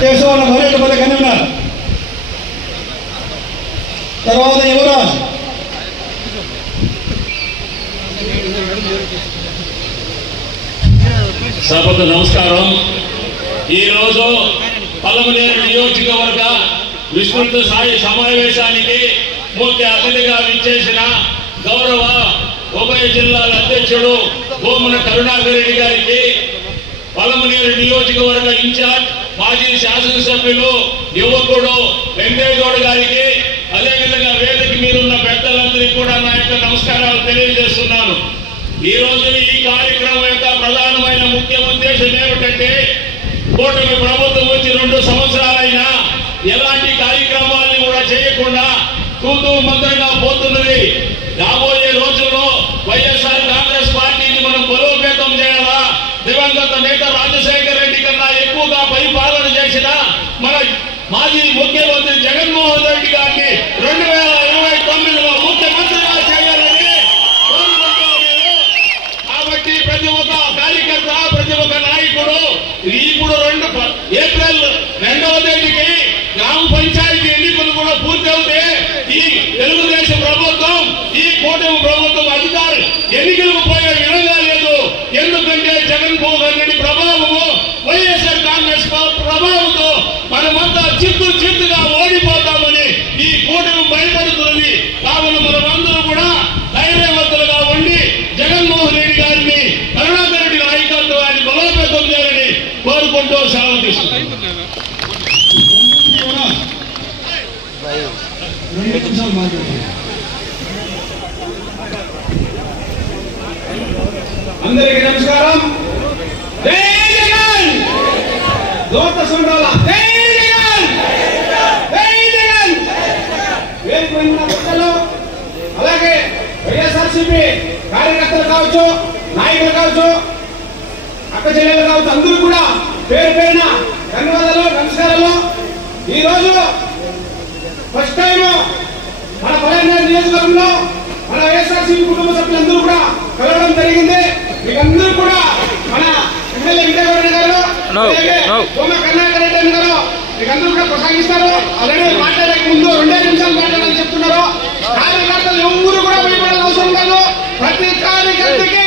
కేశవన్న మరేళ్ళపల్లి convener, తర్వాత యువరాజ్, సభకు నమస్కారం. ఈరోజు పలమనేరు నియోజకవర్గ విస్తృత స్థాయి సమావేశానికి ముఖ్య అతిథిగా విచ్చేసిన గౌరవ ఉభయ జిల్లాల అధ్యక్షుడు భూమన కరుణాకర్ రెడ్డి గారికి, పలమనేరు నియోజకవర్గ ఇన్ఛార్జ్ మాజీ శాసనసభ్యులు యువకుడు వెంకయ్యగౌడ్ గారికి, అదేవిధంగా వేదిక మీదున్న పెద్దలందరికీ కూడా నా యొక్క నమస్కారాలు తెలియజేస్తున్నాను. ఈ రోజు ఈ కార్యక్రమం యొక్క ప్రధానమైన ముఖ్య ఉద్దేశం ఏమిటంటే, కూటమి ప్రభుత్వం వచ్చి 2 సంవత్సరాలైనా ఎలాంటి కార్యక్రమాలను కూడా చేయకుండా తూతూ మంత్రంగా పోతున్నది. రాబోయే రోజుల్లో వైఎస్ఆర్ కాంగ్రెస్ పార్టీని మనం బలోపేతం చేయాలా, దివంగత నేత రాజశేఖర్ రెడ్డి కన్నా ఎక్కువగా పరిపాలన చేసిన మన మాజీ ముఖ్యమంత్రి జగన్మోహన్ రెడ్డి గారిని 2029లో ముఖ్యమంత్రిగా చేయాలని కోరుకుంటున్నాను. కాబట్టి ప్రతి ఒక్క కార్యకర్త, ప్రతి ఒక్క నాయకుడు ఇప్పుడు ఏప్రిల్ 2వ తేదీకి గ్రామ పంచాయతీ ఎన్నికలు కూడా పూర్తవుతే ఈ తెలుగుదేశం ప్రభుత్వం, ఈ కూటమి ప్రభుత్వం అధికారులు ఎన్నికలకు పోయే విధంగా లేదు. ఎందుకంటే జగన్మోహన్ రెడ్డి ప్రభావము, వైఎస్ఆర్ కాంగ్రెస్ ప్రభావంతో మనమంతా చిత్తుగా ఓడిపోతామని ఈ కూటమి భయపడుతున్నది. కావున మనమందరూ కూడా ధైర్యవంతులుగా ఉండి జగన్మోహన్ రెడ్డి గారిని, కరుణాకర్ రెడ్డి నాయకత్వాన్ని బలోపేతం చేయాలని కోరుకుంటూ సెలవు తీసుకుంటాం. అందరికీ నమస్కారం. జై జగన్, లోటస్ ఉండాల. జై జగన్, జై జగన్. అలాగే వైఎస్ఆర్సీపీ కార్యకర్తలు కావచ్చు, నాయకులు కావచ్చు, అక్క చెల్లెలు కావచ్చు, అందరూ కూడా పేరు పేరున ధన్యవాదాలు, నమస్కారాలు. ఈరోజు ఫస్ట్ టైం మన పలమనేరు నియోజకవర్గంలో మన వైఎస్ఆర్సీపీ కుటుంబ సభ్యులందరూ కూడా కలవడం జరిగింది. మీకందరూ కూడా మన ఎమ్మెల్యే వెంకయ్యగౌడ్ గారు, భూమన కరుణాకర్ రెడ్డి గారు మీకందరూ కూడా ప్రసంగిస్తారు. అలాగే మాట్లాడక ముందు 2 నిమిషాలు మాట్లాడాలని చెప్తున్నారు. కార్యకర్తలు ఎవరు కూడా భయపడాల్సిన అవసరం కాదు. ప్రతి కార్యకర్తకి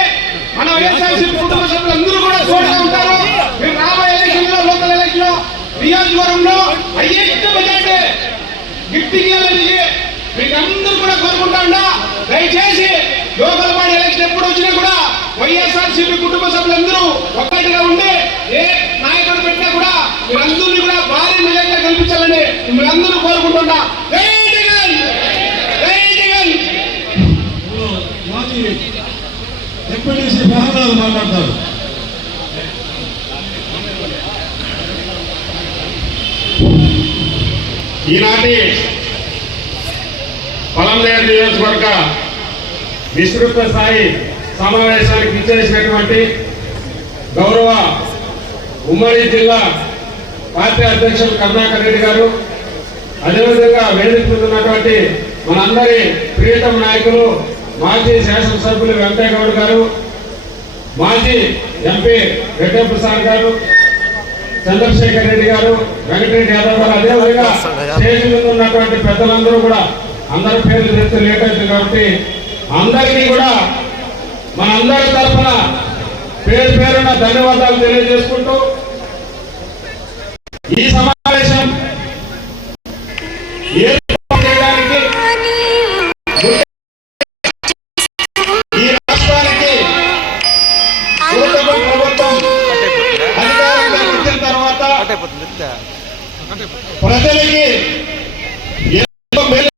మన వైఎస్ఆర్సీపీ కుటుంబ సభ్యులందరూ కూడా తోడుగా ఉంటారు. మీరు రాబోయే ఎలక్షన్ లో, లోకల్ ఎలక్షన్ లో నియోజకవర్గంలో హైయెస్ట్ మెజారిటీ గిఫ్ట్ ఇవ్వాలని మీకు అందరూ కూడా కోరుకుంటా. దయచేసి లోకల్ బాడీ ఎలక్షన్ ఎప్పుడు వచ్చినా కూడా వైఎస్ఆర్సీపీ కుటుంబ సభ్యులందరూ ఒక్కటిగా ఉండి ఏ నాయకుడు పెట్టినా కూడా మీరందరినీ కూడా భారీ మెజారిటీ కల్పించాలని మీరందరూ కోరుకుంటున్నా. జై జగన్, జై జగన్. మాజీ ఎంపీటీసీ మహారాజు మాట్లాడతారు. ఈనాటి పలమనేరు నియోజకవర్గ విస్తృత స్థాయి సమావేశానికి ఇచ్చేసినటువంటి గౌరవ ఉమ్మడి జిల్లా పార్టీ అధ్యక్షులు కరుణాకర్ రెడ్డి గారు, అదేవిధంగా వేదిక మీద ఉన్నటువంటి మనందరి ప్రియతమ నాయకులు మాజీ శాసనసభ్యులు వెంకయ్యగౌడ్ గారు, మాజీ ఎంపీ రెడ్డి ప్రసాద్ గారు, చంద్రశేఖర్ రెడ్డి గారు, వెంకటరెడ్డి యాదవ్ గారు, అదేవిధంగా స్టేజ్ మీద ఉన్నటువంటి పెద్దలందరూ కూడా అందరి పేర్లు చెప్తే లేట్ అవుతుంది కాబట్టి అందరికీ కూడా మనందరి తరఫున పేరు పేరున ధన్యవాదాలు తెలియజేసుకుంటూ ఈ సమావేశం ఏర్పాటు చేయడానికి ఈ రాష్ట్రానికి ప్రభుత్వం అధికారంలోకి వచ్చిన తర్వాత ప్రజలకి ఎంతో మేలు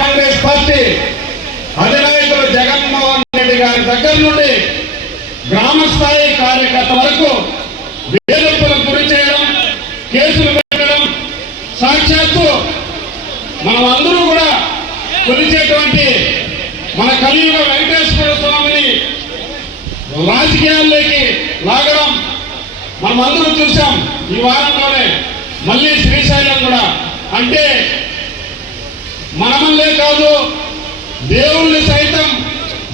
కాంగ్రెస్ పార్టీ అధినాయకులు జగన్మోహన్ రెడ్డి గారి దగ్గర నుండి గ్రామ స్థాయి కార్యకర్త వరకు వేధింపులకు గురి చేయడం, కేసులు పెట్టడం, సాక్షాత్తు మనం అందరూ కూడా కొలిచేటువంటి మన కలియుగ వెంకటేశ్వర స్వామిని రాజకీయాల్లోకి లాగడం మనం అందరూ చూసాం. ఈ వారంలోనే మళ్ళీ శ్రీశైలం కూడా. అంటే మనమల్లే కాదు, దేవుణ్ణి సైతం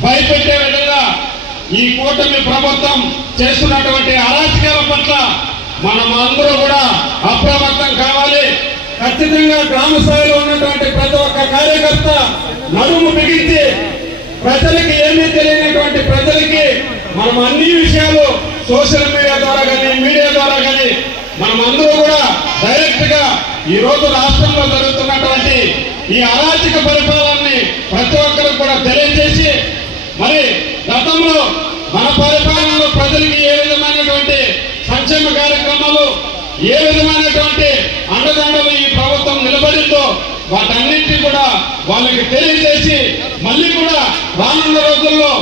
భయపెట్టే విధంగా ఈ కూటమి ప్రభుత్వం చేస్తున్నటువంటి అరాచకాల పట్ల మనం అందరూ కూడా అప్రమత్తం కావాలి. ఖచ్చితంగా గ్రామ స్థాయిలో ఉన్నటువంటి ప్రతి ఒక్క కార్యకర్త నడుము బిగించి ప్రజలకి ఏమీ తెలియనటువంటి ప్రజలకి మనం అన్ని విషయాలు సోషల్ మీడియా ద్వారా కానీ మీడియా ద్వారా కానీ మనం అందరూ కూడా డైరెక్ట్ గా ఈ రోజు రాష్ట్రంలో జరుగుతున్నటువంటి ఈ అరాచక పరిపాలనని ప్రతి ఒక్కరికి కూడా తెలియజేసి, మరి గతంలో మన పరిపాలనలో ప్రజలకి ఏ విధమైనటువంటి సంక్షేమ కార్యక్రమాలు, ఏ విధమైనటువంటి అండదండలు ఈ ప్రభుత్వం నిలబడిందో వాటన్నింటినీ కూడా వాళ్ళకి తెలియజేసి, మళ్ళీ కూడా రానున్న రోజుల్లో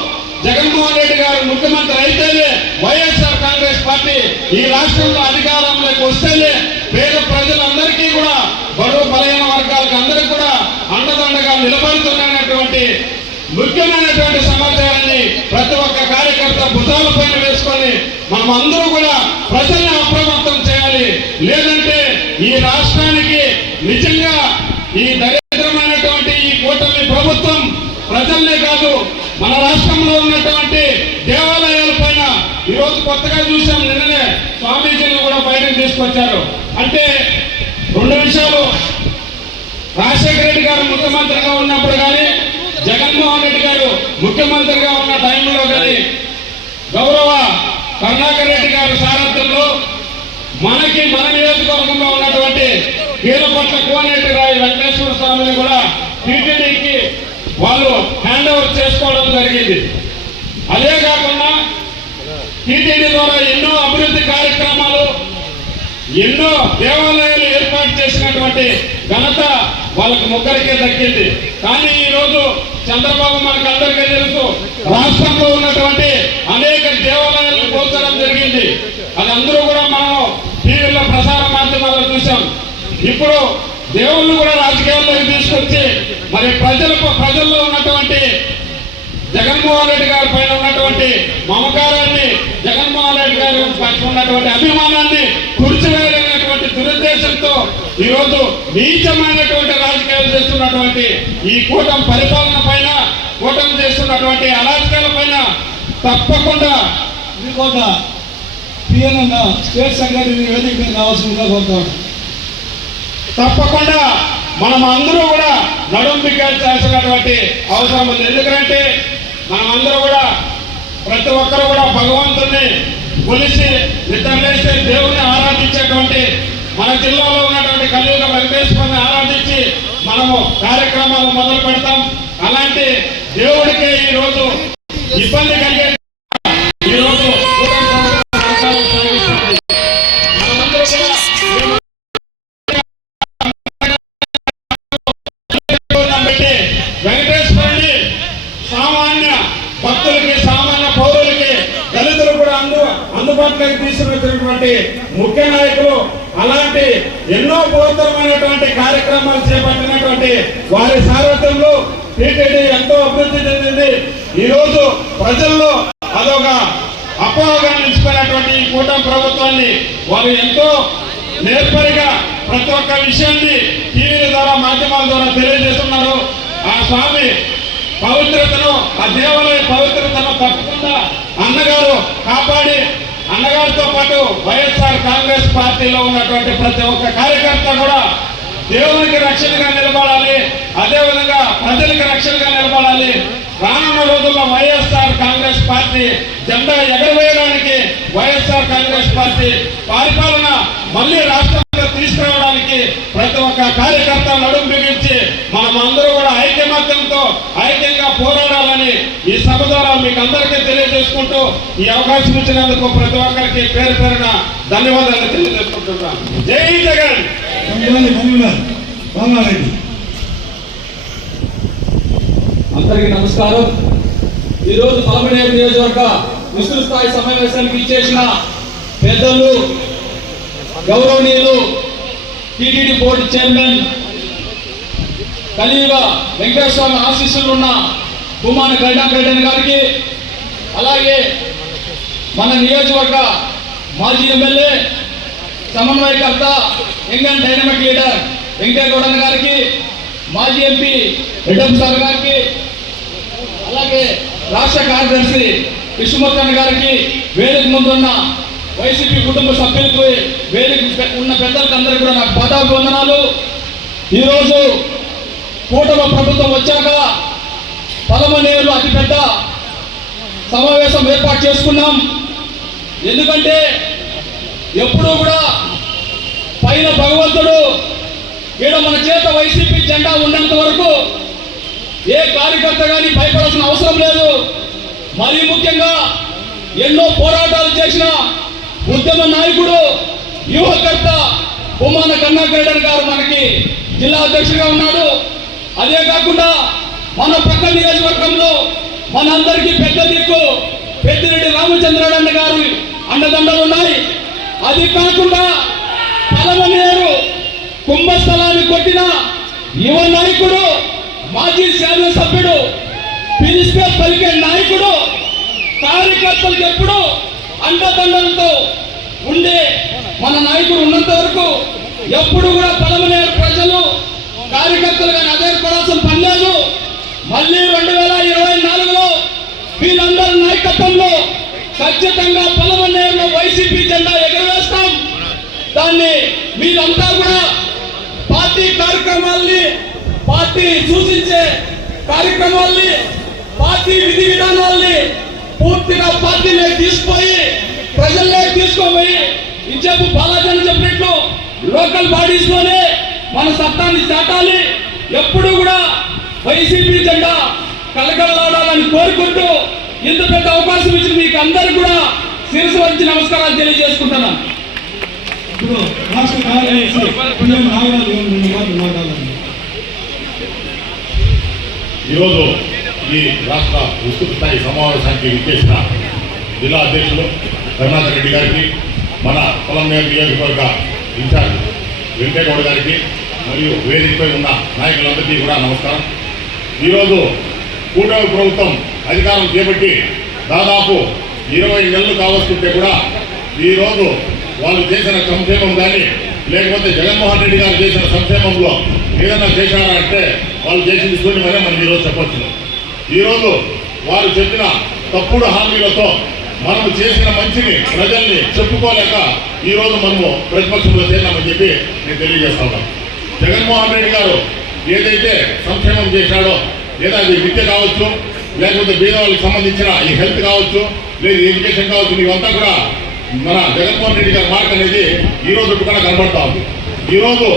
జగన్మోహన్ రెడ్డి గారు ముఖ్యమంత్రి అయితేనే, వైఎస్ఆర్ కాంగ్రెస్ పార్టీ ఈ రాష్ట్రంలో అధికారంలోకి వస్తేనే పేద ప్రజలందరికీ కూడా, బడుగు బలహీన వర్గాలకు అందరికీ కూడా అండదండగా నిలబడుతున్నటువంటి ముఖ్యమైనటువంటి సమాచారాన్ని ప్రతి ఒక్క కార్యకర్త భుజాల పైన వేసుకొని మనం అందరూ కూడా ప్రజల్ని అప్రమత్తం చేయాలి. లేదంటే ఈ రాష్ట్రానికి నిజంగా ఈ దరిద్రమైనటువంటి ఈ కూటమి ప్రభుత్వం ప్రజల్నే కాదు, మన రాష్ట్రంలో ఉన్నటువంటి దేవాలయాల పైన ఈరోజు కొత్తగా చూసాం, నిన్ననే స్వామీజీని కూడా బయటకు తీసుకొచ్చారు. అంటే రెండు విషయాలు, రాజశేఖర రెడ్డి గారు ముఖ్యమంత్రిగా ఉన్నప్పుడు కానీ, జగన్మోహన్ రెడ్డి గారు ముఖ్యమంత్రిగా ఉన్న టైంలో కానీ, గౌరవ కరుణాకర్ రెడ్డి గారి సారథ్యంలో మనకి మన నియోజకవర్గంలో ఉన్నటువంటి కీలపట్ల కోనేటి రాయి వెంకటేశ్వర స్వామిని కూడా టీటీడీకి వాళ్ళు హ్యాండ్ ఓవర్ చేసుకోవడం జరిగింది. అదే కాకుండా టీటీడీ ద్వారా ఎన్నో అభివృద్ధి కార్యక్రమాలు, ఎన్నో దేవాలయాలు ఏర్పాటు చేసినటువంటి ఘనత వాళ్ళకి ముగ్గురికే దక్కింది. కానీ ఈ రోజు చంద్రబాబు మనకు అందరికీ తెలుసు, రాష్ట్రంలో ఉన్నటువంటి అనేక దేవాలయాలను కోల్చడం జరిగింది. అది అందరూ కూడా మనం టీవీలో ప్రసార మాధ్యమాల్లో చూసాం. ఇప్పుడు దేవుళ్ళు కూడా రాజకీయాల్లోకి తీసుకొచ్చి మరి ప్రజల్లో ఉన్నటువంటి జగన్మోహన్ రెడ్డి గారి పైన ఉన్నటువంటి మమకారాన్ని, జగన్మోహన్ రెడ్డి గారి పట్ల ఉన్నటువంటి అభిమానాన్ని తుడిచివేయాలనేటువంటి దురుద్దేశంతో ఈరోజు నీచమైనటువంటి రాజకీయాలు చేస్తున్నటువంటి ఈ కూటమి పరిపాలన పైన, కూటమి చేస్తున్నటువంటి అరాజకాల పైన తప్పకుండా ఇంకొక పిఎన్ స్టేట్ సెక్రటరీ వేదిక మీద రావాల్సిందిగా కోరుతాను. తప్పకుండా మనం అందరూ కూడా నడుం బిగించాల్సినటువంటి అవసరం ఉంది. ఎందుకంటే మనం అందరూ కూడా ప్రతి ఒక్కరు కూడా భగవంతుని కొలిసి నిద్రలేసి దేవుని ఆరాధించేటువంటి, మన జిల్లాలో ఉన్నటువంటి కలియుగ వెంకటేశ్వరుని ఆరాధించి మనము కార్యక్రమాలు మొదలు పెడతాం. అలాంటి దేవుడికే ఈ రోజు ఇబ్బంది కలిగే ఈ రోజు వెంకటేశ్వరుని సామాన్య భక్తులకి, సామాన్య పౌరులకి, దళితులు కూడా అందుబాటులోకి తీసుకొచ్చినటువంటి ముఖ్య నాయకులు, అలాంటి ఎన్నో బృహత్తరమైనటువంటి కార్యక్రమాలు చేపట్టినటువంటి వారి సారథ్యంలో టీటీడీ ఎంతో అభివృద్ధి చెందింది. ఈ రోజు ప్రజల్లో అదొక అపోహగా నిలిచిపోయినటువంటి ఈ కూటమి ప్రభుత్వాన్ని వారు ఎంతో నేర్పరిగా ప్రతి ఒక్క విషయాన్ని టీవీల ద్వారా, మాధ్యమాల ద్వారా తెలియజేస్తున్నారు. ఆ స్వామి పవిత్రతను, ఆ దేవాలయ పవిత్రతను తప్పకుండా అన్నగారు కాపాడి, అన్నగారితో పాటు వైఎస్ఆర్ కాంగ్రెస్ పార్టీలో ఉన్నటువంటి ప్రతి ఒక్క కార్యకర్త కూడా దేవునికి రక్షణగా నిలబడాలి, అదేవిధంగా ప్రజలకు రక్షణగా నిలబడాలి. రానున్న రోజుల్లో వైఎస్ఆర్ కాంగ్రెస్ పార్టీ జెండా ఎగరవేయడానికి, వైఎస్ఆర్ కాంగ్రెస్ పార్టీ పరిపాలన మళ్ళీ రాష్ట్రంలో తీసుకురావడానికి ప్రతి ఒక్క కార్యకర్త నడుం బిగించి మనం అందరూ కూడా ఐకమత్యంతో ఐక్యంగా పోరాడాలని ఈ సభ ద్వారా మీకు అందరికీ తెలియజేసుకుంటూ ఈ అవకాశం ఇచ్చినందుకు ప్రతి ఒక్కరికి పేరు పేరున ధన్యవాదాలు తెలియజేసుకుంటున్నాను. జై జగన్. అందరికీ నమస్కారం. ఈరోజు పలమనేరు నియోజకవర్గ విస్తృత స్థాయి సమావేశానికి ఇచ్చేసిన పెద్దలు, గౌరవనీయులు టీటీడీ బోర్డు చైర్మన్ కలియుగ వెంకటేశ్వర ఆశీస్సులు ఉన్న భూమాన గడ్డం గారికి, అలాగే మన నియోజకవర్గ మాజీ ఎమ్మెల్యే సమన్వయకర్త యంగ్ అండ్ డైనమిక్ లీడర్ వెంకయ్యగౌడ గారికి, మాజీ ఎంపీ రెడ్డప్ప సార్ గారికి, అలాగే రాష్ట్ర కార్యదర్శి విష్ణుమూర్తి గారికి, వేదిక ముందున్న వైసీపీ కుటుంబ సభ్యులకు, వేదిక ఉన్న పెద్దలకు అందరికీ కూడా నాకు పాదాభివందనాలు. ఈరోజు కూటమి ప్రభుత్వం వచ్చాక పలమనేరులో అతిపెద్ద సమావేశం ఏర్పాటు చేసుకున్నాం. ఎందుకంటే ఎప్పుడూ కూడా పైన భగవంతుడు ఈడ మన చేత వైసీపీ జెండా ఉన్నంత వరకు ఏ కార్యకర్త కానీ భయపడాల్సిన అవసరం లేదు. మరీ ముఖ్యంగా ఎన్నో పోరాటాలు చేసిన ఉద్యమ నాయకుడు, వ్యూహకర్త కుమాన కన్నాకరెడ్డి గారు మనకి జిల్లా అధ్యక్షుడిగా ఉన్నాడు. అదే కాకుండా మన పక్క నియోజకవర్గంలో మనందరికీ పెద్ద దిక్కు పెద్దిరెడ్డి రామచంద్రారెడ్డి గారు అండదండలు ఉన్నాయి. అది కాకుండా పలమనేరు కుంభస్థలాన్ని కొట్టిన యువ నాయకుడు, మాజీ శాసనసభ్యుడు, పిలిస్తే పలికే నాయకుడు, కార్యకర్తలకు ఎప్పుడు అండదండలతో ఉండే మన నాయకుడు ఉన్నంత వరకు ఎప్పుడు కూడా పలమనేరు ప్రజలు కార్యకర్తలు కానీ అధైర్యపడాల్సిన పని లేదు. మళ్ళీ 2024లో వీళ్ళందరి నాయకత్వంలో ఖచ్చితంగా పలమనేరులో వైసీపీ జెండా ఎగరవేస్తాం. దాన్ని మీరంతా కూడా పార్టీ కార్యక్రమాల్ని, పార్టీ సూచించే కార్యక్రమాల్ని, పార్టీ విధి విధానాల్ని పూర్తిగా పార్టీలో తీసుకుపోయి ప్రజల్లో తీసుకుపోయి ఇచ్చేపు బాలాజీ చెప్పినట్లు లోకల్ బాడీస్ లోనే మన సత్తాన్ని చాటాలి. ఎప్పుడు కూడా వైసీపీ జెండా కలకలలాడాలని కోరుకుంటూ ఇంత పెద్ద అవకాశం ఇచ్చిన మీకు అందరూ కూడా శిరసు వంచి నమస్కారాలు తెలియజేసుకుంటున్నాను. ఇప్పుడు రాష్ట్ర కార్యదర్శి పిఎం నాగరాజు గారు మాట్లాడాలి. ఈరోజు ఈ రాష్ట్ర విస్తృత స్థాయి సమావేశానికి విచ్చేసిన జిల్లా అధ్యక్షులు కరుణాకర్ రెడ్డి గారికి, మన పలమనేరు నియోజకవర్గ ఇన్ఛార్జ్ వెంకయ్యగౌడ గారికి మరియు వేదికపై ఉన్న నాయకులందరికీ కూడా నమస్కారం. ఈరోజు కూటమి ప్రభుత్వం అధికారం చేపట్టి దాదాపు 20 నెలలు కావస్తుంటే కూడా ఈరోజు వాళ్ళు చేసిన సంక్షేమం కానీ లేకపోతే జగన్మోహన్ రెడ్డి గారు చేసిన సంక్షేమంలో ఏదైనా చేశారా అంటే వాళ్ళు చేసింది శూన్యమనే మనం ఈరోజు చెప్పొచ్చు. ఈరోజు వారు చెప్పిన తప్పుడు హామీలతో మనము చేసిన మంచిని ప్రజల్ని చెప్పుకోలేక ఈరోజు మనము ప్రతిపక్షంలో చేరినామని చెప్పి నేను తెలియజేస్తా ఉన్నాను. జగన్మోహన్ రెడ్డి గారు ఏదైతే సంక్షేమం చేశాడో, లేదా అది విద్య కావచ్చు, లేకపోతే బీదవాళ్ళకి సంబంధించిన ఈ హెల్త్ కావచ్చు, లేదు ఎడ్యుకేషన్ కావచ్చు, ఇవంతా కూడా మన జగన్మోహన్ రెడ్డి గారి మార్క్ అనేది ఈ రోజు కూడా కనబడతా ఉంది. ఈరోజు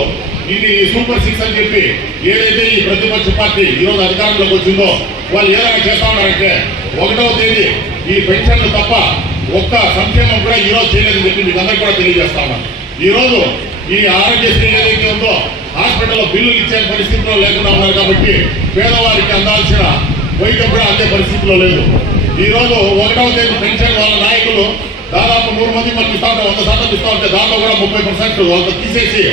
ఇది సూపర్ 6 అని చెప్పి ఏదైతే ఈ ప్రతిపక్ష పార్టీ ఈరోజు అధికారంలోకి వచ్చిందో వాళ్ళు ఏదైనా చేస్తా ఉన్నారంటే 1వ తేదీ ఈ పెన్షన్లు తప్ప ఒక్క సంక్షేమం కూడా ఈరోజు చేయలేదని చెప్పి మీకు అందరికీ కూడా తెలియజేస్తా ఉన్నాను. ఈరోజు ఈ ఆరోగ్యశ్రీ ఏదైతే ఉందో హాస్పిటల్లో బిల్లులు ఇచ్చే పరిస్థితిలో లేకుండా ఉన్నారు కాబట్టి పేదవారికి అందాల్సిన వైద్యం కూడా అందే పరిస్థితిలో లేదు. ఈరోజు 1వ తేదీ పెన్షన్ వాళ్ళ నాయకులు దాదాపు 100 మంది మనకి ఇస్తా ఉంటే 100% ఇస్తా ఉంటే దాంట్లో కూడా 30% వాళ్ళకి తీసేసి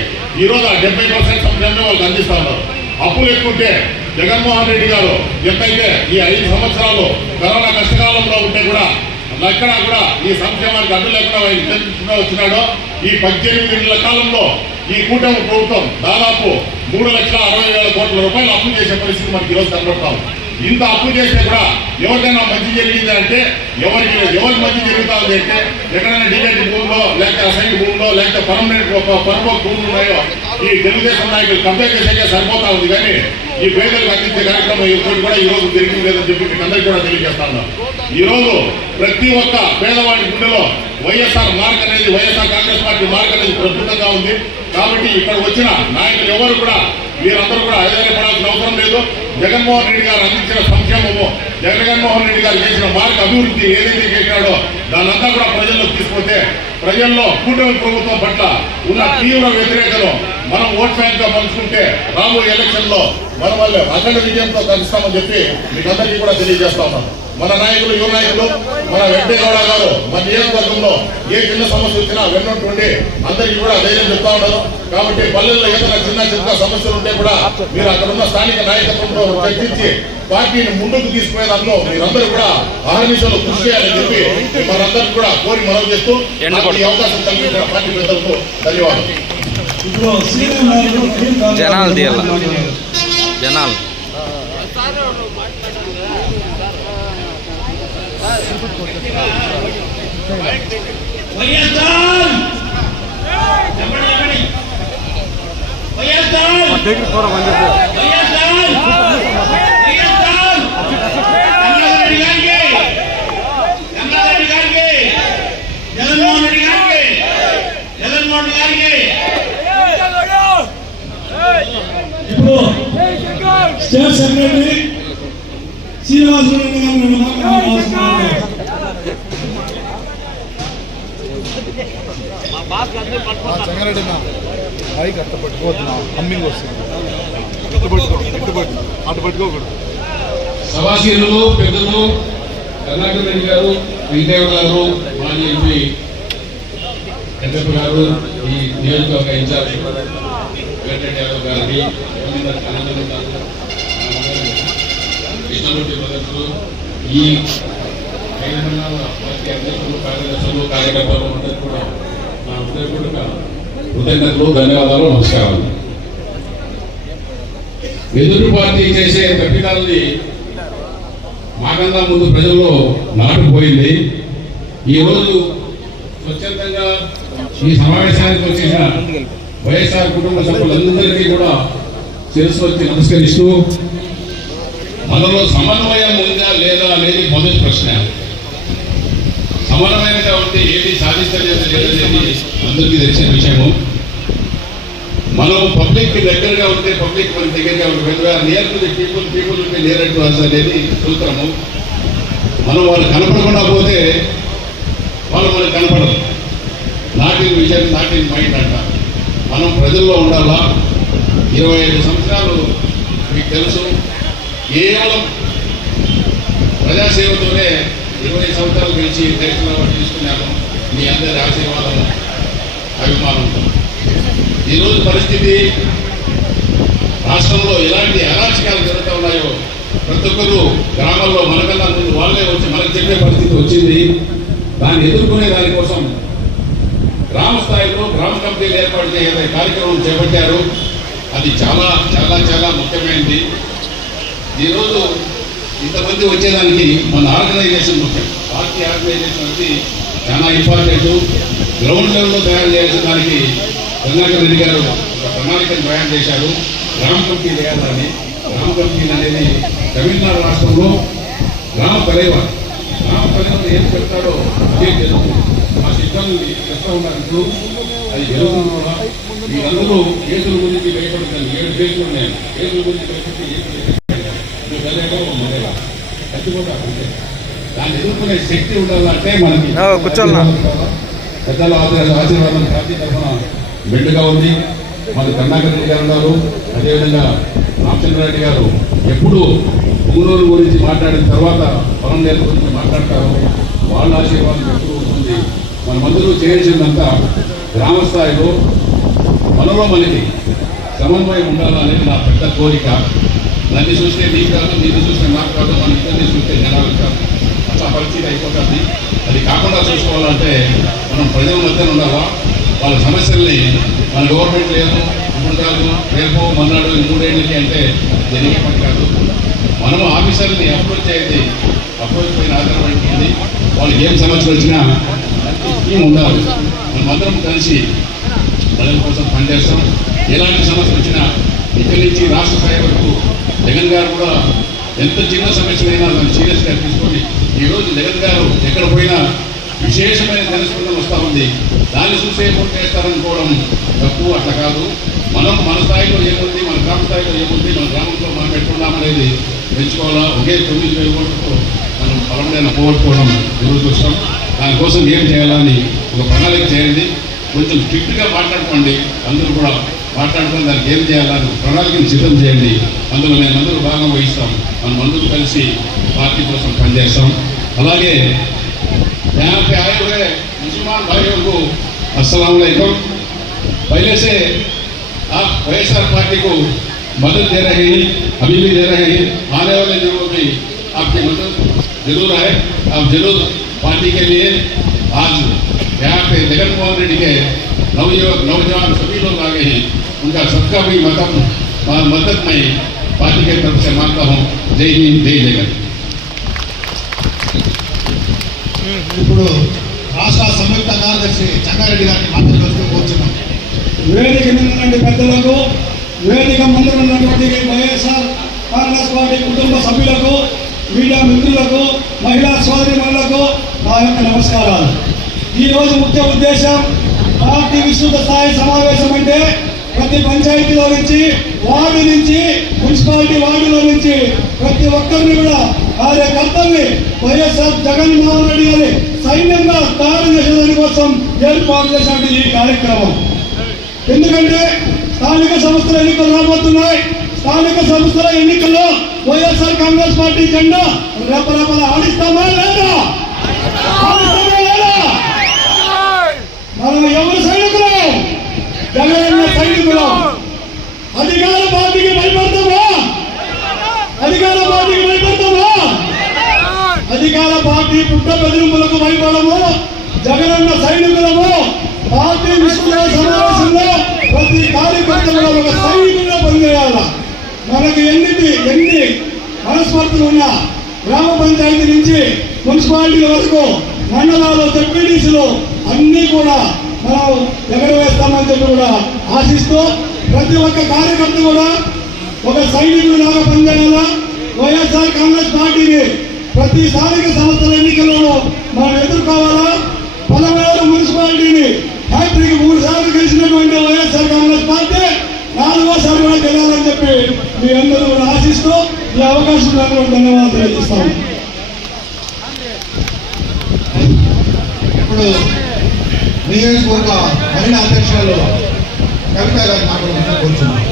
ఈరోజు ఆ 70% సంక్షేమమే వాళ్ళకి అందిస్తా ఉన్నారు. అప్పులు ఎక్కుంటే జగన్మోహన్ రెడ్డి గారు ఎంతైతే ఈ 5 సంవత్సరాలు కరోనా కష్టకాలంలో ఉంటే కూడా ఎక్కడా కూడా ఈ సంక్షేమానికి అడ్డు లేకుండా వచ్చినాడో ఈ 18 నెలల కాలంలో ఈ కూటమి ప్రభుత్వం దాదాపు 3,60,000 కోట్ల రూపాయలు అప్పు చేసే పరిస్థితి మనకి ఈరోజు కనబడతాం. ఇంత అప్పు చేస్తే కూడా ఎవరికైనా మంచి జరిగింది అంటే ఎవరికి మంచి జరుగుతుంది అంటే ఎక్కడైనా డిజైన్ భూములో లేకపోతే అసైన్ భూములో లేకపోతే పర్మనెంట్ భూములు ఉన్నాయో ఈ తెలుగుదేశం నాయకులు కంపేర్ చేసేకే సరిపోతా ఉంది. కానీ ఈ పేదలకు అందించే కార్యక్రమం ఇప్పుడు కూడా ఈ రోజు జరిగింది లేదని చెప్పి మీకు అందరికీ కూడా తెలియజేస్తా ఉన్నాం. ఈ రోజు ప్రతి ఒక్క పేదవాడి గుండెలో వైఎస్ఆర్ మార్క్ అనేది, వైఎస్ఆర్ కాంగ్రెస్ పార్టీ మార్క్ అనేది ప్రస్తుతంగా ఉంది. కాబట్టి ఇక్కడ వచ్చిన నాయకులు ఎవరు కూడా మీరందరూ కూడా ఆధారపడాల్సిన అవసరం లేదు. జగన్మోహన్ రెడ్డి గారు అందించిన సంక్షేమము, జగన్మోహన్ రెడ్డి గారు చేసిన మార్గ అభివృద్ధి ఏదైతే చేశాడో దానంతా కూడా ప్రజల్లోకి తీసుకుంటే ప్రజల్లో కూటమి ప్రభుత్వం పట్ల ఉన్న తీవ్ర వ్యతిరేకతను మనం ఓట్ బ్యాంక్ గా పంచుకుంటే రాబోయే ఎలక్షన్ లో మనం వాళ్ళు అఖండ విజయంతో కలుస్తామని చెప్పి మీకు అందరికీ కూడా తెలియజేస్తా ఉన్నాం. మన నాయకులు యువ నాయకులు మన వెంకటేగౌడ గారు మన నియోజకవర్గంలో ఏ చిన్న సమస్య వచ్చినా వెన్నుంటుండి అందరికీ కూడా ధైర్యం చెప్తా ఉంటారు. కాబట్టి పల్లెల్లో ఏదైనా చిన్న సమస్యలు ఉంటే కూడా మీరు అక్కడ ఉన్న స్థానిక నాయకత్వంలో చర్చించి పార్టీని ముందుకు తీసుకునే దాంట్లో మీరందరూ కూడా అహర్నిశలు కృషి చేయాలని చెప్పి మనందరికీ కూడా కోరి మనవి చేస్తూ ఈ అవకాశం కల్పించిన పార్టీ పెద్దలకు ధన్యవాదాలు. ఇప్పుడు సీనియర్ నాయకులు జనాలు తీయాల జనాలు ఇప్పుడు state secretary Srinivas Sangareddy bike అట్ట పట్టుకోవద్దు హమ్మింగ్ వస్తుంది అటు పట్టుకోకూడదు. సభాసీనులు పెద్దలు కరుణాకర్ రెడ్డి గారు, వెంకటేశ్వర గారు, మాజీ ఎంపీ వెంకటప్ప గారు, ఈ నియోజకవర్గ ఇన్ఛార్జ్ వెంకటరెడ్డి యాదవ్ గారికి, కృష్ణమూర్తి ప్రదర్శులు, ఈ పార్టీ అధ్యక్షులు, కార్యదర్శులు, కార్యకర్తలు అందరికీ కూడా నా హృదయపూర్వక కృతజ్ఞతలు, ధన్యవాదాలు, నమస్కారాలు. ఎదురు పార్టీ చేసే తప్పిదాలని మాకన్నా ముందు ప్రజల్లో నాటుకుపోయింది. ఈరోజు స్వచ్ఛందంగా ఈ సమావేశానికి వచ్చిన వైఎస్ఆర్ కుటుంబ సభ్యులందరికీ కూడా శిరస్సు వచ్చి నమస్కరిస్తూ, మనలో సమన్వయం ఉందా లేదా అనేది మొదటి ప్రశ్న. సమన్వయంగా ఉంటే ఏది సాధించలేదు లేదనేది అందరికీ తెలిసిన విషయము. మనం పబ్లిక్ దగ్గరగా ఉంటే పబ్లిక్ మనకి దగ్గరగా ఉంటుంది. Near to the people, people ఉంటే నియర్ టు అస్ అనేది సూత్రము. మనం వాళ్ళు కనపడకుండా పోతే వాళ్ళు మనకు కనపడదు. నాటిన విషయం నాటిన మైండ్ అంట. మనం ప్రజల్లో ఉండాలా. 25 సంవత్సరాలు మీకు తెలుసు, కేవలం ప్రజాసేవతోనే 20 సంవత్సరాలు గెలిచి దేశంలో తీసుకున్నాను. మీ అందరి ఆశీర్వాదం, అభిమానం. ఈరోజు పరిస్థితి రాష్ట్రంలో ఎలాంటి అరాచకాలు జరుగుతూ ఉన్నాయో ప్రతి ఒక్కరు గ్రామాల్లో మనకన్నా ముందు వాళ్ళే వచ్చి మనకు చెప్పే పరిస్థితి వచ్చింది. దాన్ని ఎదుర్కొనే దానికోసం గ్రామ స్థాయిలో గ్రామ కమిటీలు ఏర్పాటు చేసే కార్యక్రమం చేపట్టారు. అది చాలా చాలా చాలా ముఖ్యమైనది. ఈరోజు ఇంతమంది వచ్చేదానికి మన ఆర్గనైజేషన్ ముఖ్యం. పార్టీ ఆర్గనైజేషన్ అనేది చాలా ఇంపార్టెంట్. గ్రౌండ్ లెవెల్లో తయారు చేసిన దానికి కరుణాకర్ రెడ్డి గారు ఒక ప్రణాళికను తయారు చేశారు. గ్రామ కమిటీలు వేయాలని. గ్రామ కమిటీలు అనేది తమిళనాడు రాష్ట్రంలో గ్రామ తలైవర్ ఏం చెప్తాడో అదే జరుగుతుంది. మా సిబ్బంది చెప్తా ఉన్నారు. ఇప్పుడు అది జరుగుతుంది కూడా. మీరందరూ కేసుల గురించి భయపడుతుంది. 7 కేసులు ఉన్నాయి. కేసుల గురించి భయపడి చచ్చిపోతారు. దాన్ని ఎదుర్కొనే శక్తి ఉండాలంటే మనకి పెద్దల ఆశీర్వాదం పార్టీ తరఫున మెండుగా ఉంది. మన కరుణాకర్ రెడ్డి గారు ఉన్నారు. అదేవిధంగా రామచంద్రారెడ్డి గారు ఎప్పుడు ఊరూరు గురించి మాట్లాడిన తర్వాత పొలం నేల గురించి మాట్లాడతారు. వాళ్ళ ఆశీర్వాదం ఎప్పుడు ఉంటుంది. మనమందరూ చేయాల్సిందంతా గ్రామ స్థాయిలో మనలో మనకి సమన్వయం ఉండాలనేది నా పెద్ద కోరిక. నన్ను చూస్తే నీకు కాదు, నిన్ను చూస్తే నాకు కాదు, మన ఇద్దరిని చూస్తే జనాలు కాదు. అట్లా పరిస్థితి అయిపోతుంది. అది కాకుండా చూసుకోవాలంటే మనం ప్రజల మధ్యన ఉండాలా. వాళ్ళ సమస్యల్ని మన గవర్నమెంట్ లేదు, ఇప్పుడు కాదు, రేపు మన్నాడు 3 ఏళ్ళకి అంటే జరిగే పని కాదు. మనము ఆఫీసర్ని అప్రోచ్ అయ్యేది అప్రోచ్ పైన ఆధారపడుతుంది. వాళ్ళకి ఏం సమస్యలు వచ్చినా స్కీమ్ ఉండాలి. మనమందరం కలిసి ప్రజల కోసం పనిచేస్తాం. ఎలాంటి సమస్య వచ్చినా ఇక్కడి నుంచి రాష్ట్ర స్థాయి వరకు జగన్ గారు కూడా ఎంత చిన్న సమస్యలైనా దాన్ని సీరియస్గా తీసుకొని ఈరోజు జగన్ గారు ఎక్కడ పోయినా విశేషమైన జనస్పందన వస్తూ ఉంది. దాన్ని చూసే ఓటు చేస్తారనుకోవడం తప్పు. అట్లా కాదు. మనం మన స్థాయిలో ఏముంది, మన గ్రామ స్థాయిలో ఏముంది, మన గ్రామంలో మనం పెట్టుకున్నామనేది పెంచుకోవాలా. ఒకే 9,000 ఓట్లతో మనం బలమైన పోగొట్టుకోవడం దురదృష్టం. దానికోసం ఏం చేయాలని ఒక ప్రణాళిక చేయండి. కొంచెం స్ట్రిక్ట్గా మాట్లాడుకోండి. అందరూ కూడా మాట్లాడుకుని దానికి ఏం చేయాలని ప్రణాళికను సిద్ధం చేయండి. అందులో మేమందరూ భాగం వహిస్తాం. మనం అందరూ కలిసి పార్టీ కోసం పనిచేస్తాం. అలాగే यहाँ पे आए हुए मुसलमान भाइयों को अस्सलाम वालेकुम। पहले से आप वैएसआर पार्टी को मदद दे रहे हैं, अभी भी दे रहे हैं, आने वाले दिनों में आपकी मदद जरूर है। आप जरूर पार्टी के लिए आज यहाँ पे जगन मोहन रेड्डी के नौजवान सभी लोग आ गए हैं, उनका सबका भी मदद मैं पार्टी के तरफ से मांगता हूँ। जय हिंद, जय जगन। ఇప్పుడు రాష్ట్ర సంయుక్త కార్యదర్శి చెన్నారెడ్డి గారిని మాట్లాడుతూ కూర్చున్నాం. వేదిక ఉన్నటువంటి పెద్దలకు, వేదిక ముందు ఉన్నటువంటి వైఎస్ఆర్ కాంగ్రెస్ పార్టీ కుటుంబ సభ్యులకు, మీడియా మిత్రులకు, మహిళా సోదరిమణులకు నా యొక్క నమస్కారాలు. ఈరోజు ముఖ్య ఉద్దేశం పార్టీ విస్తృత స్థాయి సమావేశం అంటే ప్రతి పంచాయతీలో నుంచి, వార్డు నుంచి, మున్సిపాలిటీ వార్డులో నుంచి ప్రతి ఒక్కరిని కూడా కార్యకర్తల్ని వైఎస్ఆర్ జగన్మోహన్ రెడ్డి గారి సైన్యంగా తయారు చేసేదాని కోసం ఏర్పాటు చేసినటువంటి ఈ కార్యక్రమం. ఎందుకంటే స్థానిక సంస్థల ఎన్నికలు రాబోతున్నాయి. స్థానిక సంస్థల ఎన్నికల్లో వైఎస్ఆర్ కాంగ్రెస్ పార్టీ జెండా రేపరేపల ఆడిస్తామా లేదా? మనం ఎవరు సైనికులు? జగన్ సైనికులు. అధికార పార్టీకి భయపడతామా? అధికార పార్టీకి భయపడతామా? అధికార పార్టీ పుట్ట బెదిరింపులకు భయపడము. జగనన్న సైనికులము. పార్టీ విస్తృత సమావేశంలో ప్రతి కార్యకర్తలు ఒక సైనికులుగా పనిచేయాల. మనకు ఎన్ని మనస్ఫూర్తులు ఉన్నా గ్రామ పంచాయతీ నుంచి మున్సిపాలిటీల వరకు మండలాలు, జెడ్పీటీసీలు అన్నీ కూడా మనం ఎగరవేస్తామని చెప్పి కూడా ఆశిస్తూ ప్రతి ఒక్క కార్యకర్త కూడా ఒక సైనికుడిలాగా పనిచేయాలా. వైఎస్ఆర్ కాంగ్రెస్ పార్టీని ప్రతి స్థానిక సంస్థల ఎన్నికల్లో మనం ఎదుర్కోవాలా. 16 మున్సిపాలిటీని హ్యాట్రిక్ 3 సార్లు గెలిచినటువంటి వైఎస్ఆర్ కాంగ్రెస్ పార్టీ 4వసారి కూడా గెలాలని చెప్పి మీ అందరూ కూడా ఆశిస్తూ ఈ అవకాశం ధన్యవాదాలు తెలియజేస్తాం. ఇప్పుడు నియోజకవర్గ మహిళా అధ్యక్షులు కవిత గారిని మాట్లాడుతూ కూర్చున్నాం.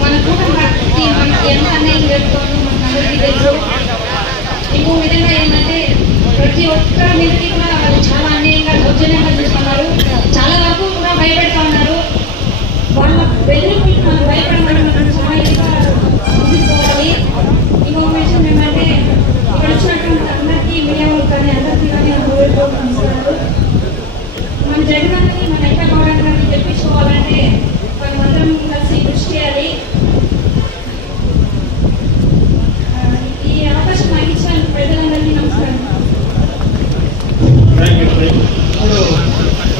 మన కుటుంబానికి మనకి ఎంత అన్యాయం జరుగుతుందో మనకు అందరికీ తెలుసు. ఇంకో విధంగా ఏంటంటే ప్రతి ఒక్కరి మీదకి కూడా వాళ్ళు చాలా అన్యాయంగా దౌర్జన్యంగా చూస్తున్నారు. చాలా వరకు కూడా భయపెడతా ఉన్నారు. వాళ్ళ బెదిరింపులకు మనం భయపడమని మనం సమాజంగా ముందుకోవాలి. ఇంకొక విషయం ఏమంటే ఇక్కడ వచ్చినటువంటి అందరికీ మీడియా కానీ అందరికీ కానీ కోరుకుంటున్నారు. మన జగనాన్ని మన ఎంత గౌరవాన్ని తెప్పించుకోవాలంటే మనం అందరం కలిసి కృషి చేయాలి. ఈ అవకాశం నాకు ఇచ్చిన ప్రజలందరికీ నమస్కారం. ఇప్పుడు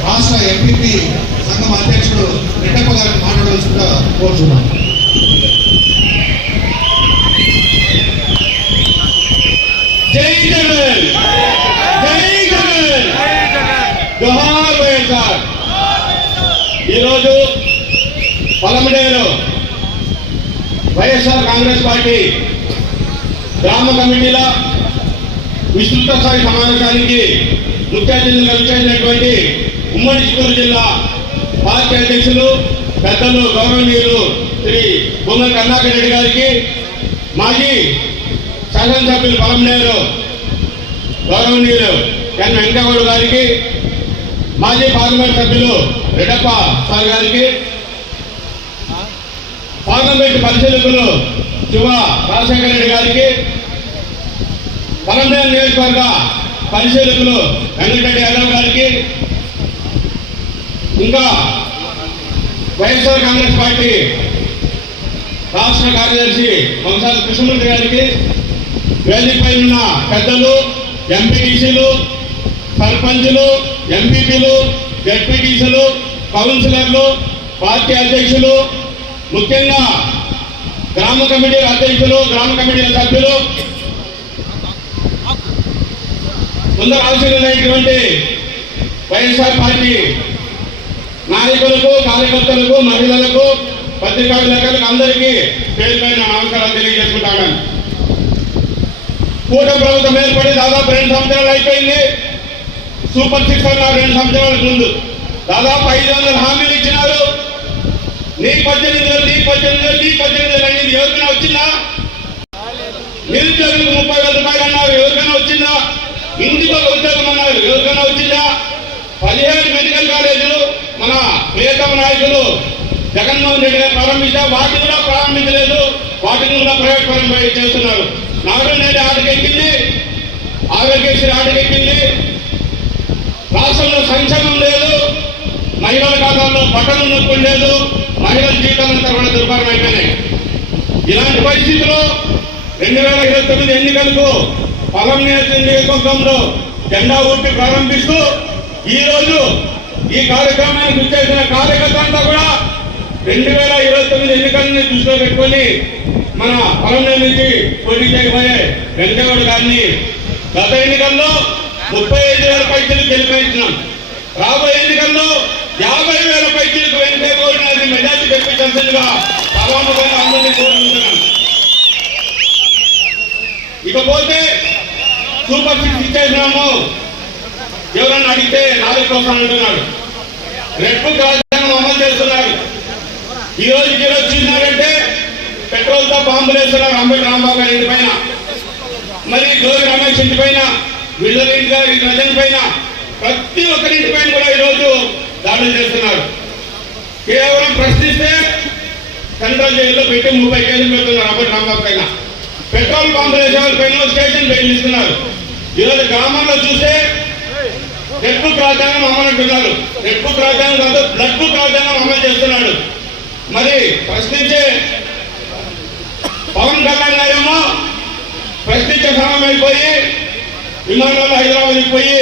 రాష్ట్ర ఎంపీపీ సంఘం అధ్యక్షుడు రెడ్డప్ప గారిని మాట్లాడవలసిందిగా కోరుచున్నాం. జై జగన్, జై జగన్, జోహార్ వైఎస్ఆర్. ఈరోజు పలమనేరు వైఎస్ఆర్ కాంగ్రెస్ పార్టీ గ్రామ కమిటీల విస్తృత స్థాయి సమావేశానికి ముఖ్య అతిథులుగా విచ్చేసినటువంటి ఉమ్మడి చిత్తూరు జిల్లా పార్టీ అధ్యక్షులు పెద్దలు గౌరవనీయులు శ్రీ బొమ్మల కరుణాకర్ రెడ్డి గారికి, మాజీ శాసనసభ్యులు పలమనేరు గౌరవనీయులు ఎన్ వెంకటగౌడ గారికి, మాజీ పార్లమెంట్ సభ్యులు రెడ్డప్ప సార్ గారికి, పార్లమెంట్ పరిశీలకులు శివ రాజశేఖర రెడ్డి గారికి, పలమనేరు నియోజకవర్గ పరిశీలకులు వెంకటరెడ్డి యాదవ్ గారికి, ఇంకా వైఎస్ఆర్ కాంగ్రెస్ పార్టీ రాష్ట్ర కార్యదర్శి వంశాల కృష్ణమూర్తి గారికి, వేదికపై ఉన్న పెద్దలు ఎంపీటీసీలు, సర్పంచులు, ఎంపీపీలు, జడ్పీటీసీలు, కౌన్సిలర్లు, పార్టీ అధ్యక్షులు, ముఖ్యంగా గ్రామ కమిటీల అధ్యక్షులు, గ్రామ కమిటీల సభ్యులు, ముందర ఆశీర్వదించినటువంటి వైఎస్ఆర్ పార్టీ నాయకులకు, కార్యకర్తలకు, మహిళలకు, పత్రికా విలేకరులకు అందరికీ పేరు పైన నమస్కారాలు తెలియజేసుకుంటాను. కూటమి ప్రభుత్వం ఏర్పడి దాదాపు 2 సంవత్సరాలు అయిపోయింది. సూపర్ 6 అన్నారు 2 సంవత్సరాలకు ముందు. దాదాపు 500 హామీలు ఇచ్చినారు. నీ 18,000 అనేది ఎవరికైనా వచ్చిందా? నిరుద్యోగులకు 30,000 రూపాయలు అన్నారు, ఎవరికైనా వచ్చిందా? ఇంటికి ఒక ఉద్యోగం అన్నారు, ఎవరికైనా వచ్చిందా? 17 మెడికల్ కాలేజీలు మన ప్రియతమ నాయకులు జగన్మోహన్ రెడ్డి గారు ప్రారంభించారు. వాటిని కూడా ప్రారంభించలేదు, వాటిని కూడా ప్రైవేట్ పరం చేస్తున్నారు. నాడు నేడు ఆటకెక్కింది, ఆరోగ్యశ్రీ ఆటకెక్కింది. రాష్ట్రంలో సంక్షేమం లేదు, మహిళల ఖాతాల్లో బట్టలు నొప్పులు లేదు, మహిళల జీవితాలంతా కూడా దుర్భరం అయిపోయినాయి. ఇలాంటి పరిస్థితుల్లో 2029 ఎన్నికలకు పొలం నియోజకవర్గంలో జెండా ఊపి ప్రారంభిస్తూ ఈ రోజు ఈ కార్యక్రమాన్ని చేసిన కార్యకర్తలంతా కూడా 2029 ఎన్నికలను దృష్టిలో పెట్టుకొని మన పొలం నుంచి పోటీ చేయబోయే వెంకటగౌడ గారిని గత ఎన్నికల్లో 35,000 పైచీలు గెలిపించినాం. రాబోయే ఎన్నికల్లో 50,000 పైచీలకు వెంకటగౌడ గారిని మెజార్టీ తెప్పించాల్సిందిగా సభాముఖంగా అందరినీ కోరుకుంటున్నాం. ఇకపోతే సూపర్ 6 ఇచ్చేసినాము, ఎవరన్నా అడిగితే 4 కోసం అంటున్నారు. రెడ్ బుక్ రాజ్యాంగం అమలు చేస్తున్నారు. ఈ రోజు చూసినారంటే పెట్రోల్ తో బాంబులు వేస్తున్నారు అంబేద్కర్ రాంబాబు గారి ఇంటి పైన, మరి గౌరీ రమేష్ ఇంటి పైన, విడుదల ఇంటి గారి రజన్ పైన, ప్రతి ఒక్కరింటి పైన కూడా ఈ రోజు దాడులు చేస్తున్నారు. కేవలం ప్రశ్నిస్తే సెంట్రల్ జైల్లో పెట్టి 30 కేసులు పెడుతున్నారు అంబేద్కర్ రాంబాబు పైన. పెట్రోల్ బాంబులు వేసే వాళ్ళ పైన స్టేషన్ బెయిల్ ఇస్తున్నారు. ఈరోజు గ్రామాల్లో చూస్తే రెడ్ బుక్ రాజ్యాంగం అమలు అంటున్నారు. రెడ్ బుక్ రాజ్యాంగం కాదు, బ్లడ్ బుక్ రాజ్యాంగం అమలు చేస్తున్నాడు. మరి ప్రశ్నించే పవన్ కళ్యాణ్ గారేమో ప్రశ్నించే సమయం అయిపోయి విమానాలు హైదరాబాద్కి పోయి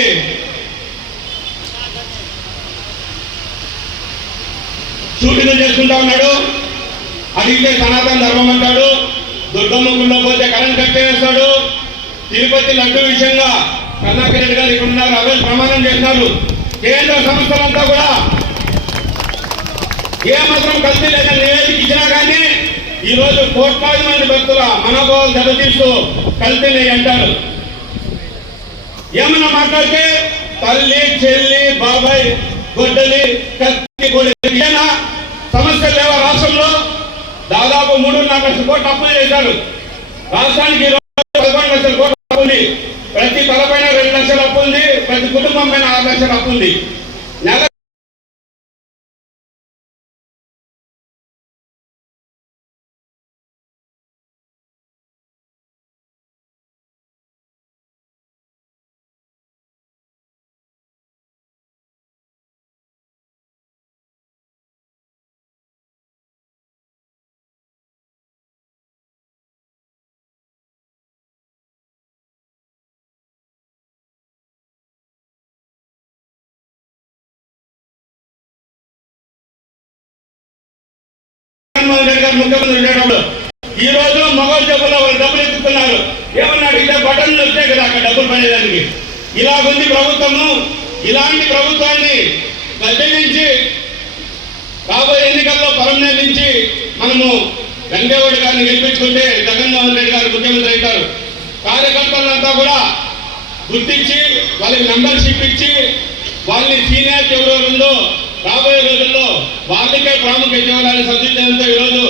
షూటింగ్ చేసుకుంటా ఉన్నాడు. అడిగితే సనాతన ధర్మం అంటాడు, దుర్గమ్మ గుళ్ళో పోతే కరెంట్ కట్ చేస్తాడు. తిరుపతి లడ్డు విషయంగా కరుణాకర్ రెడ్డి గారు ఇక్కడ ఉన్నారు, ఆ రోజు ప్రమాణం చేస్తున్నారు. కేంద్ర సంస్థలంతా కూడా ఏ మాత్రం కల్తీ లేదని నివేదిక ఇచ్చినా కానీ ఈ రోజు 1,00,00,000 మంది భక్తుల మనోభావాలు దెబ్బతీస్తూ కల్తీని అంటారు. ఏమన్నా మాట్లాడితే తల్లి, చెల్లి, బాబాయ్, గొడ్డలి, కత్తి, ఏనా సమస్యలు లేవా రాష్ట్రంలో? దాదాపు 3.5 లక్షల కోట్లు అప్పులు చేశారు. రాష్ట్రానికి 11 లక్షల కోట్లు అప్పు ఉంది. ప్రతి తలపైన 2 లక్షల అప్పు ఉంది, ప్రతి కుటుంబం పైన 6 లక్షల అప్పు ఉంది. నెల ముఖ్యమంత్రి ఉండేటప్పుడు ఈ రోజు మొగల్ జబ్బులో వాళ్ళు డబ్బులు ఎత్తుతున్నారు. ఏమన్నా అడిగితే బటన్లు వచ్చాయి కదా అక్కడ డబ్బులు పడేదానికి. ఇలాగుంది ప్రభుత్వము. ఇలాంటి ప్రభుత్వాన్ని గద్దెదించి రాబోయే ఎన్నికల్లో పరమనేరు నుంచి మనము వెంకటగౌడ గారిని గెలిపించుకుంటే జగన్మోహన్ రెడ్డి గారు ముఖ్యమంత్రి అవుతారు. కార్యకర్తలంతా కూడా గుర్తించి వాళ్ళకి మెంబర్షిప్ ఇచ్చి వాళ్ళని సీనియారిటీ ఎవరెవరు ఉందో రాబోయే రోజుల్లో వాళ్ళకే ప్రాముఖ్యత ఇవ్వాలని సద్విద్యంతో ఈరోజు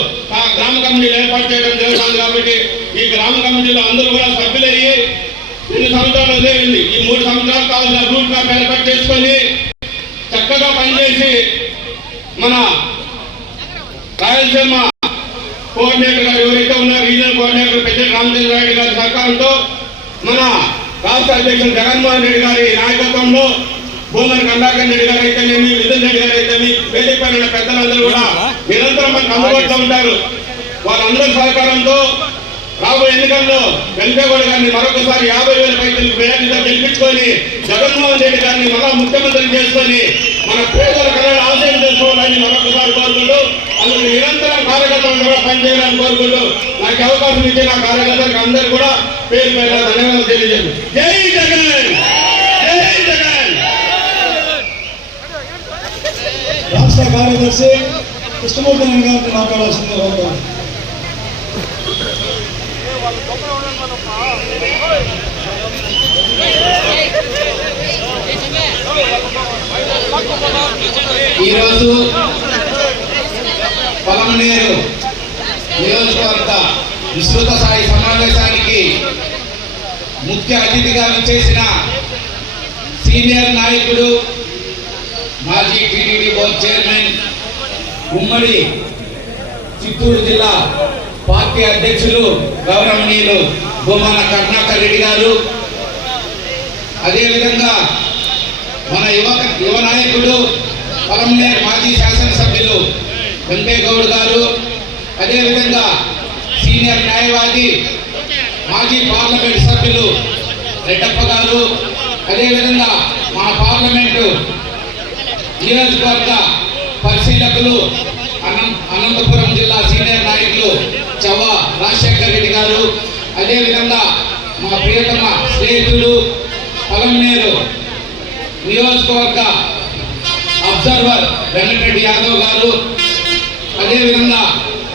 గ్రామ కమిటీలు ఏర్పాటు చేయడం జరుగుతుంది. కాబట్టి ఈ గ్రామ కమిటీలో అందరూ కూడా సభ్యులయ్యి 2 సంవత్సరాలు వదిలేయండి. ఈ 3 సంవత్సరాలు కావాల్సిన రూట్ మ్యాప్ ఏర్పాటు చేసుకొని చక్కగా పనిచేసి మన రాయలసీమ కోఆర్డినేటర్ గారు ఎవరైతే ఉన్నారో రీజనల్ కోఆర్డినేటర్ పెద్ద రామచంద్రారెడ్డి గారి సహకారంతో మన రాష్ట్ర అధ్యక్షులు జగన్మోహన్ రెడ్డి గారి నాయకత్వంలో భూమని కరుణాకర్ రెడ్డి గారు అయితేనేమి, మిథున్ రెడ్డి గారు అయితేమి, వేదిక పైన పెద్దలందరూ కూడా నిరంతరం మనకు అందుబాటులో ఉంటారు. వాళ్ళందరి సహకారంతో రాబోయే ఎన్నికల్లో వెంకటగౌడ గారిని మరొకసారి 50,000 పైసలకు వేయంగా గెలిపించుకొని జగన్మోహన్ రెడ్డి గారిని మరో ముఖ్యమంత్రి చేసుకొని మన పేదల కళలు ఆశయం చేసుకోవాలని మరొకసారి కోరుకుంటూ అందుకు నిరంతరం కార్యకర్తలను కూడా పనిచేయాలని కోరుకుంటూ నాకు అవకాశం ఇచ్చే నా కార్యకర్తలకు అందరూ కూడా పేరు పేరు ధన్యవాదాలు తెలియజేయండి. జై జగన్, జై జగన్. రాష్ట్ర కార్యదర్శి కృష్ణమూర్తి గారిని మాట్లాడాల్సిందిగా కోరుతున్నాను. ఈరోజు పొలమనేరు నియోజకవర్గ విస్తృత స్థాయి సమావేశానికి ముఖ్య అతిథిగా చేసిన సీనియర్ నాయకుడు మాజీ టీటీడీ బోర్డు చైర్మన్ ఉమ్మడి చిత్తూరు జిల్లా పార్టీ అధ్యక్షులు గౌరవనీయులు భూమాన కరుణాకర్ రెడ్డి గారు, అదేవిధంగా మన యువ నాయకుడు పొలంనేరు మాజీ శాసనసభ్యులు వెంకటగౌడ్ గారు, అదేవిధంగా సీనియర్ న్యాయవాది మాజీ పార్లమెంట్ సభ్యులు రెడ్డప్ప గారు, అదేవిధంగా మన పార్లమెంటు నియోజకవర్గ పరిశీలకులు అనంతపురం జిల్లా సీనియర్ నాయకులు చవ్వ రాజశేఖర్ రెడ్డి గారు, అదేవిధంగా మా ప్రియతమ స్నేహితుడు పొలంనేరు నియోజకవర్గ అబ్జర్వర్ వెంకటరెడ్డి యాదవ్ గారు, అదేవిధంగా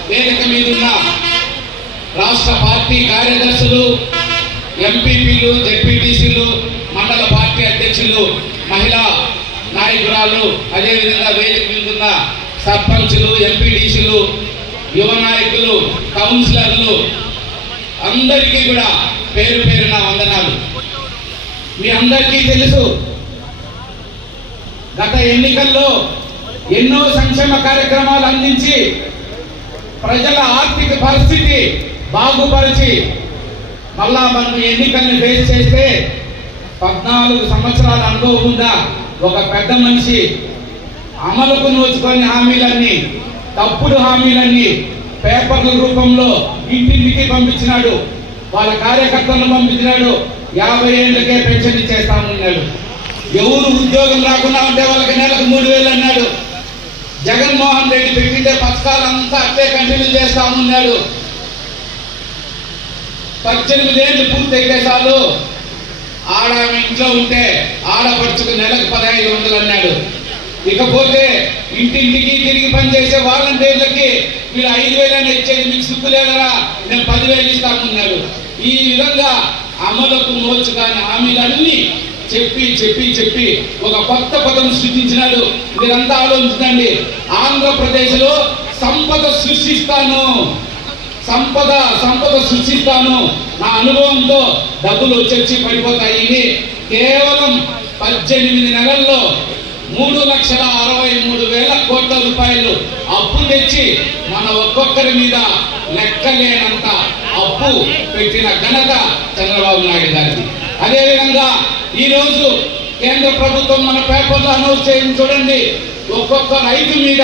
వేదిక మీదున్న రాష్ట్ర పార్టీ కార్యదర్శులు, ఎంపీపీలు, జెడ్పీటీసీలు, మండల పార్టీ అధ్యక్షులు, మహిళా నాయకురాలు, అదేవిధంగా వేదిక మీదున్న సర్పంచులు, ఎంపీటీసీలు, యువ నాయకులు, కౌన్సిలర్లు అందరికీ కూడా పేరు పేరున వందనాలు. మీ అందరికీ తెలుసు, గత ఎన్నికల్లో ఎన్నో సంక్షేమ కార్యక్రమాలు అందించి ప్రజల ఆర్థిక పరిస్థితి బాగుపరిచి మళ్ళా మనం ఎన్నికల్ని ఫేస్ చేస్తే 14 సంవత్సరాల అనుభవం ఉన్న ఒక పెద్ద మనిషి అమలుకు నోచుకొని హామీలన్నీ, తప్పుడు హామీలన్నీ పేపర్ల రూపంలో ఇంటింటికి పంపించినాడు. వాళ్ళ కార్యకర్తలను పంపించినాడు. 50 ఏళ్ళకే పెన్షన్ ఇచ్చేస్తామన్నాడు. ఎవరు ఉద్యోగం రాకుండా ఉంటే వాళ్ళకి నెలకు 3,000 అన్నాడు. జగన్మోహన్ రెడ్డి పెట్టిండే పథకాలంతా అట్లే కంటిన్యూ చేస్తామన్నాడు. 18 ఏళ్ళు పూర్తయితే చాలు ఆడ ఇంట్లో ఉంటే ఆడపడుచుకు నెలకు 1,500 అన్నాడు. ఇకపోతే ఇంటింటికి తిరిగి పనిచేసే వాలంటీర్లకి మీరు 5,000 అని ఇచ్చేది మీకు సిగ్గు లేదరా, నేను 10,000 ఇస్తామన్నాడు. ఈ విధంగా అమలుకు నోచుకాని హామీలన్నీ చెప్పి చెప్పి చెప్పి ఒక కొత్త పదం సృష్టించినాడు. మీరంతా ఆలోచించండి. ఆంధ్రప్రదేశ్లో సంపద సృష్టిస్తాను, సంపద సృష్టిస్తాను, నా అనుభవంతో డబ్బులు వచ్చి పడిపోతాయి. కేవలం 18 నెలల్లో 3,63,000 కోట్ల రూపాయలు అప్పు తెచ్చి మన ఒక్కొక్కరి మీద లెక్కలేనంత అప్పు పెట్టిన ఘనత చంద్రబాబు నాయుడు గారిది. అదేవిధంగా ఈరోజు కేంద్ర ప్రభుత్వం మన పేపర్లో అనౌన్స్ చేయండి చూడండి, ఒక్కొక్క రైతు మీద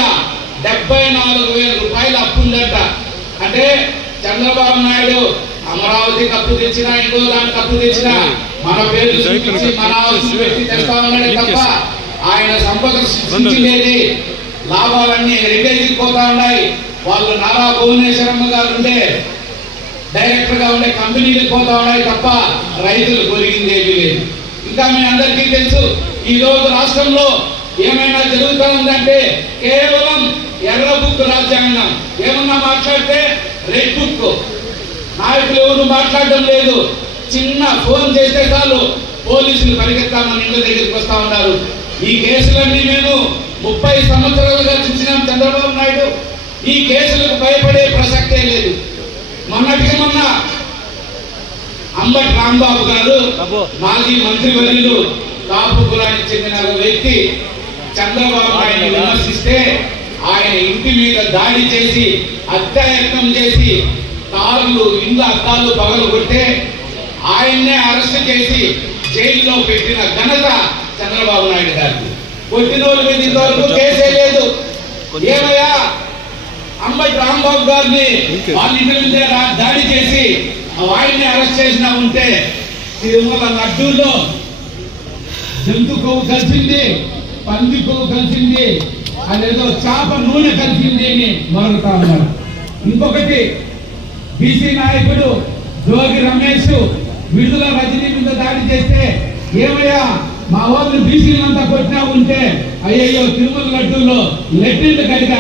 74,000 రూపాయలు అప్పు ఉందంట. అంటే చంద్రబాబు నాయుడు అమరావతికి అప్పు తెచ్చినా, ఇంకో దానికి అప్పు తెచ్చినా మన పేరు చూపించి మన అవసరం పెట్టి తెస్తా ఉన్నాడే తప్ప ఆయన సంపద సృష్టించేది లాభాలన్నీ రిటైల్కి పోతా ఉన్నాయి. వాళ్ళు నారా భువనేశ్వరమ్మ గారు ఉండే డైరెక్టర్ గా ఉండే కంపెనీలకు పోతా ఉన్నాయి తప్ప రైతులు కొరిగింది ఏమీ లేదు. ఇంకా మీ అందరికీ తెలుసు, ఈ రోజు రాష్ట్రంలో ఏమైనా జరుగుతూ ఉందంటే కేవలం ఎర్ర బుక్ రాజ్యాంగం. ఏమన్నా మాట్లాడితే రెడ్ బుక్. నాయకులు ఎవరు మాట్లాడడం లేదు. చిన్న ఫోన్ చేస్తే చాలు పోలీసులు పరిగెత్తామని ఇంటి దగ్గరికి వస్తా ఉన్నారు. ఈ కేసులన్నీ నేను 30 సంవత్సరాలుగా చూసినాం చంద్రబాబు నాయుడు. ఈ కేసులకు భయపడే ప్రసక్తే లేదు. మొన్నటికి మొన్న అంబటి రాంబాబు గారు మాజీ మంత్రివర్యులు కాపు కులానికి చెందిన వ్యక్తి చంద్రబాబు నాయుడు విమర్శిస్తే ఆయన ఇంటి మీద దాడి చేసి హత్యాయత్నం చేసి కార్లు ఇండ్ల అద్దాలు పగలగొట్టే ఆయన్నే అరెస్ట్ చేసి జైల్లో పెట్టిన ఘనత చంద్రబాబు నాయుడు గారికి. కొట్టిన వాళ్ళ మీద ఇంతవరకు కేసే లేదు. ఏమయ్యా అంబటి రాంబాబు గారిని వాళ్ళ ఇంటి ముందే దాడి చేసి ఆయన్ని అరెస్ట్ చేసినా ఉంటే తిరుమల లడ్డూలో జంతు కొవ్వు కలిసింది, పంది కొవ్వు కలిసింది, అదేదో చేప నూనె కలిసింది అని మొదలుతా ఉన్నారు. ఇంకొకటి బీసీ నాయకుడు జోగి రమేష్ విడుదల రజనీ మీద దాడి చేస్తే ఏమయ్యా మా వాళ్ళు బీసీలంతా కొట్టినా ఉంటే అయ్యయ్యో తిరుమల లడ్డూలో లెట్రిన్లు కలిగి